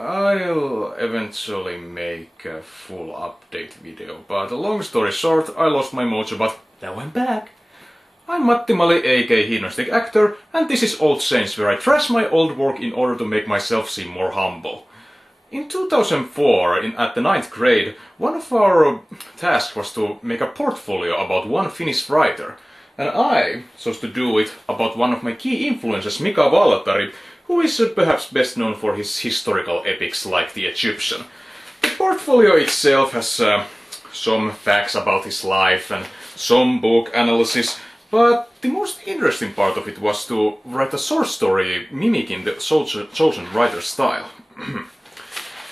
I'll eventually make a full update video, but long story short, I lost my mojo, but now I'm back. I'm Matti Mali, aka Hedonistic Actor, and this is Old Saints, where I trash my old work in order to make myself seem more humble. In 2004, at the 9th grade, one of our tasks was to make a portfolio about one Finnish writer, and I chose to do it about one of my key influences, Mika Waltari, who is perhaps best known for his historical epics like The Egyptian. The portfolio itself has some facts about his life and some book analysis, but the most interesting part of it was to write a short story mimicking the chosen writer's style.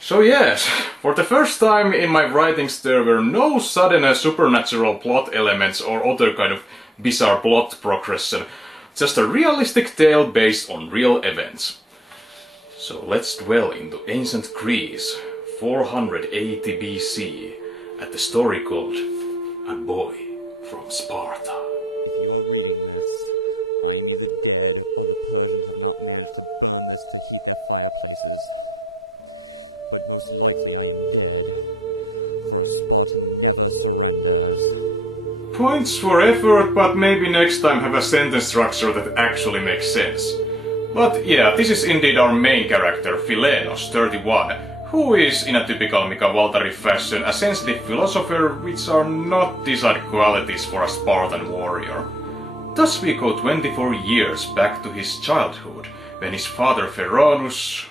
So yes, for the first time in my writings there were no sudden supernatural plot elements or other kind of bizarre plot progression, just a realistic tale based on real events. So let's dwell into ancient Greece, 480 BC, at the story called A Boy from Sparta. Points for effort, but maybe next time have a sentence structure that actually makes sense. But yeah, this is indeed our main character, Philenos, 31, who is, in a typical Mika Waltari fashion, a sensitive philosopher, which are not desired qualities for a Spartan warrior. Thus we go 24 years back to his childhood, when his father Feronus...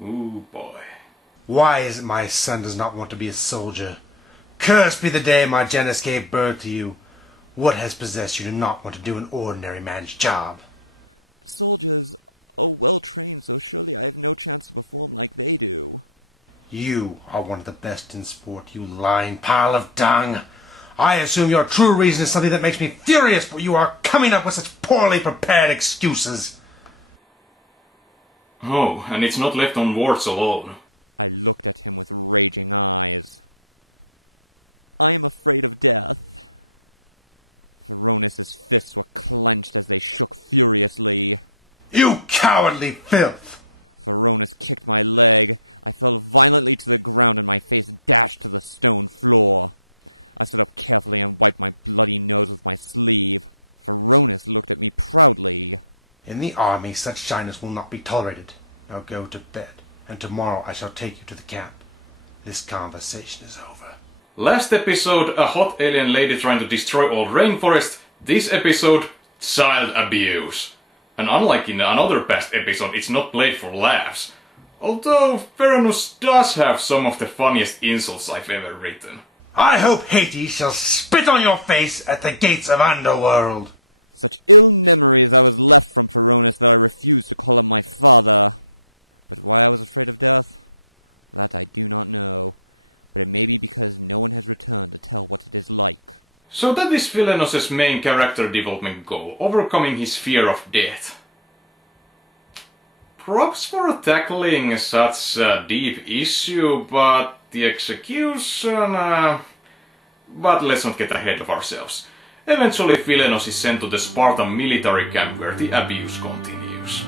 Ooh boy. Why is it my son does not want to be a soldier? Cursed be the day my Janus gave birth to you. What has possessed you to not want to do an ordinary man's job? You are one of the best in sport, you lying pile of dung. I assume your true reason is something that makes me furious, but you are coming up with such poorly prepared excuses. Oh, and it's not left on words alone. You cowardly filth! In the army, such shyness will not be tolerated. Now go to bed, and tomorrow I shall take you to the camp. This conversation is over. Last episode, a hot alien lady trying to destroy all rainforest. This episode, child abuse. And unlike in another past episode, it's not played for laughs. Although Feronus does have some of the funniest insults I've ever written. I hope Hades shall spit on your face at the gates of Underworld. So that is Philenos' main character development goal, overcoming his fear of death. Props for tackling such a deep issue, but the execution... But let's not get ahead of ourselves. Eventually Philenos is sent to the Spartan military camp where the abuse continues.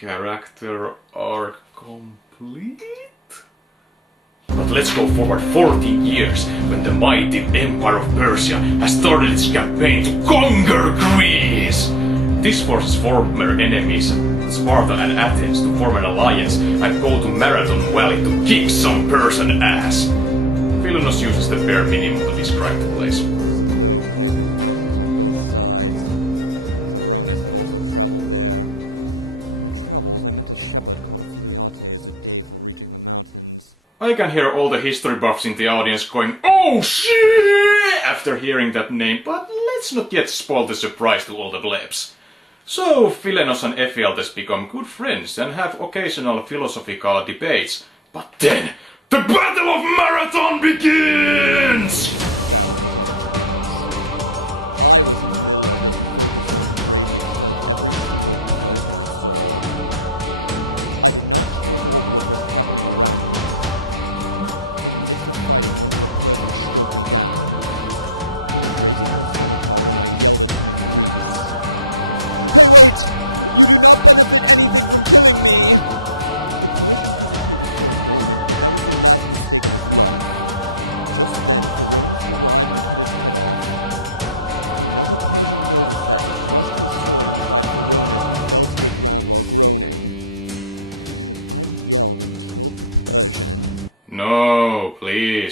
Character arc complete? But let's go forward 14 years, when the mighty Empire of Persia has started its campaign to conquer Greece! This forces former enemies, Sparta and Athens, to form an alliance and go to Marathon Valley to kick some Persian ass. Philenos uses the bare minimum to describe the place. I can hear all the history buffs in the audience going, "Oh shit!" after hearing that name, but let's not yet spoil the surprise to all the plebs. So Philenos and Ephialtes become good friends and have occasional philosophical debates. But then, the Battle of Marathon begins!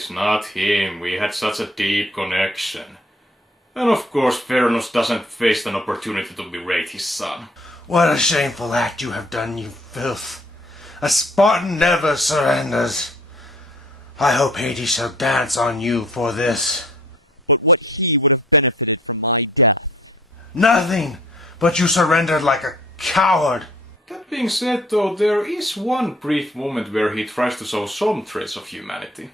Please, not him. We had such a deep connection. And of course, Theranos doesn't face an opportunity to berate his son. What a shameful act you have done, you filth. A Spartan never surrenders. I hope Hades shall dance on you for this. Nothing, but you surrendered like a coward. That being said, though, there is one brief moment where he tries to show some trace of humanity.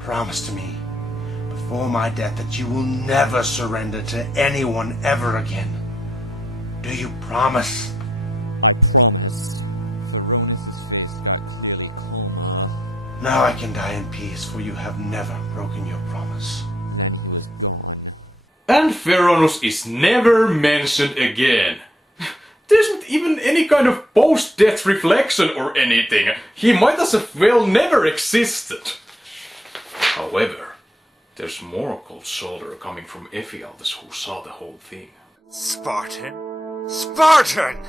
Promise to me, before my death, that you will never surrender to anyone ever again. Do you promise? Now I can die in peace, for you have never broken your promise. And Theranos is never mentioned again. There isn't even any kind of post-death reflection or anything. He might as well never existed. However, there's more cold shoulder coming from Ephialtes, who saw the whole thing. Spartan? Spartan!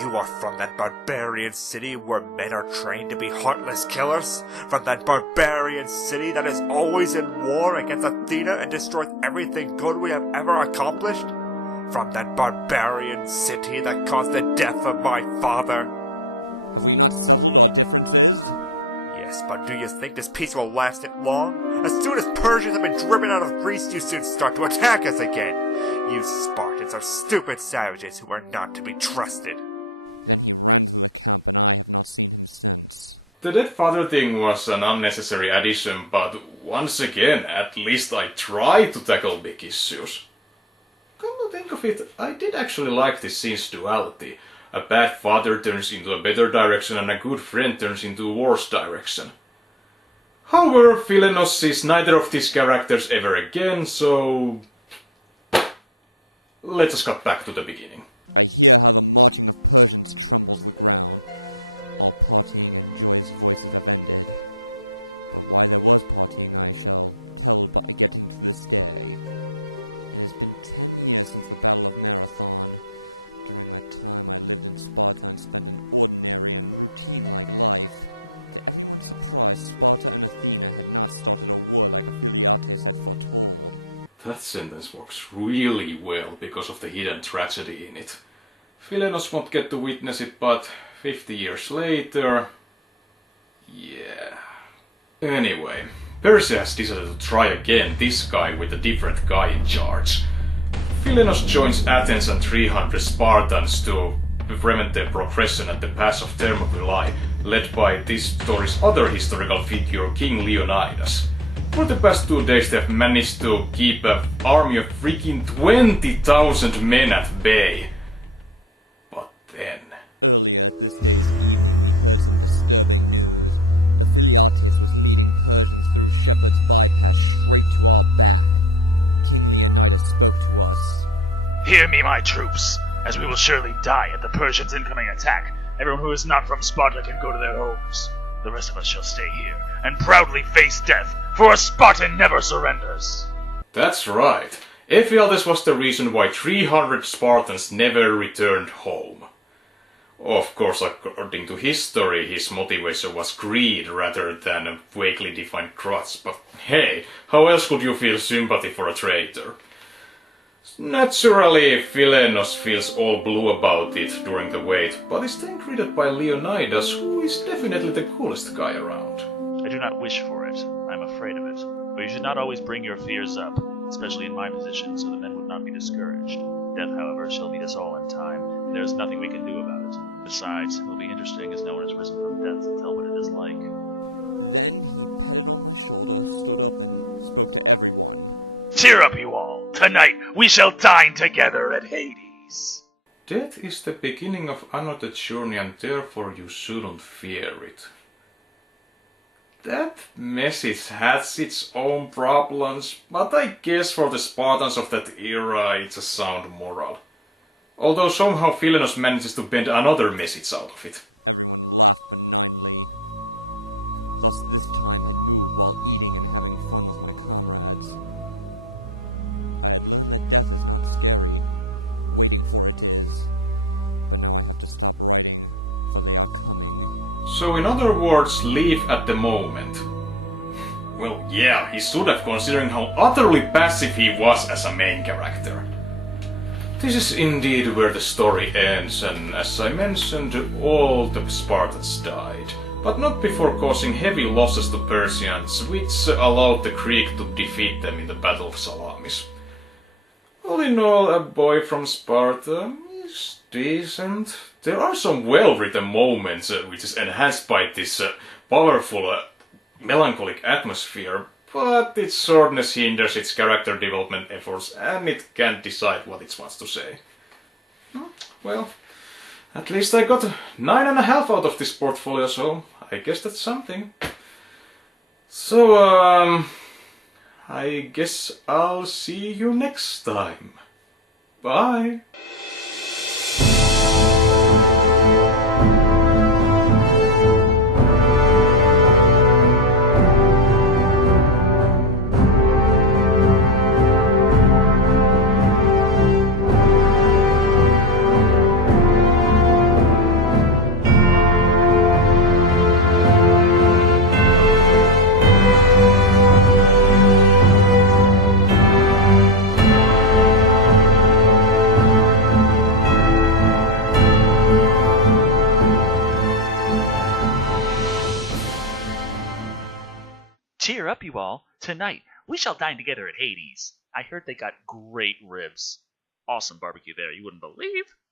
You are from that barbarian city where men are trained to be heartless killers? From that barbarian city that is always in war against Athena and destroys everything good we have ever accomplished? From that barbarian city that caused the death of my father? Yes, but do you think this peace will last it long? As soon as Persians have been driven out of Greece, you soon start to attack us again. You Spartans are stupid savages who are not to be trusted. The dead father thing was an unnecessary addition, but once again, at least I tried to tackle big issues. Come to think of it, I did actually like this scene's duality. A bad father turns into a better direction and a good friend turns into a worse direction. However, Philenos sees neither of these characters ever again, so... let us cut back to the beginning. That sentence works really well because of the hidden tragedy in it. Philenos won't get to witness it, but 50 years later... yeah... Anyway, Persia has decided to try again this guy with a different guy in charge. Philenos joins Athens and 300 Spartans to prevent their progression at the pass of Thermopylae, led by this story's other historical figure, King Leonidas. For the past 2 days they've managed to keep an army of freaking 20,000 men at bay. But then... Hear me, my troops, as we will surely die at the Persians' incoming attack. Everyone who is not from Sparta can go to their homes. The rest of us shall stay here and proudly face death, for a Spartan never surrenders. That's right. Ephialtes was the reason why 300 Spartans never returned home. Of course, according to history, his motivation was greed rather than a vaguely defined grudge, but hey, how else could you feel sympathy for a traitor? Naturally, Philenos feels all blue about it during the wait, but is then greeted by Leonidas, who is definitely the coolest guy around. I do not wish for it. I am afraid of it. But you should not always bring your fears up, especially in my position, so the men would not be discouraged. Death, however, shall meet us all in time, and there is nothing we can do about it. Besides, it will be interesting as no one has risen from death to tell what it is like. Cheer up, you all! Tonight we shall dine together at Hades! Death is the beginning of another journey and therefore you shouldn't fear it. That message has its own problems, but I guess for the Spartans of that era it's a sound moral. Although somehow Philenos manages to bend another message out of it. So in other words, leave at the moment. Well, yeah, he should have, considering how utterly passive he was as a main character. This is indeed where the story ends, and as I mentioned, all the Spartans died, but not before causing heavy losses to Persians, which allowed the Greek to defeat them in the Battle of Salamis. All in all, A Boy from Sparta is decent. There are some well-written moments, which is enhanced by this powerful, melancholic atmosphere, but its shortness hinders its character development efforts, and it can't decide what it wants to say. Well, at least I got 9.5 out of this portfolio, so I guess that's something. So, I guess I'll see you next time. Bye! Cheer up, you all. Tonight, we shall dine together at Hades. I heard they got great ribs. Awesome barbecue there, you wouldn't believe.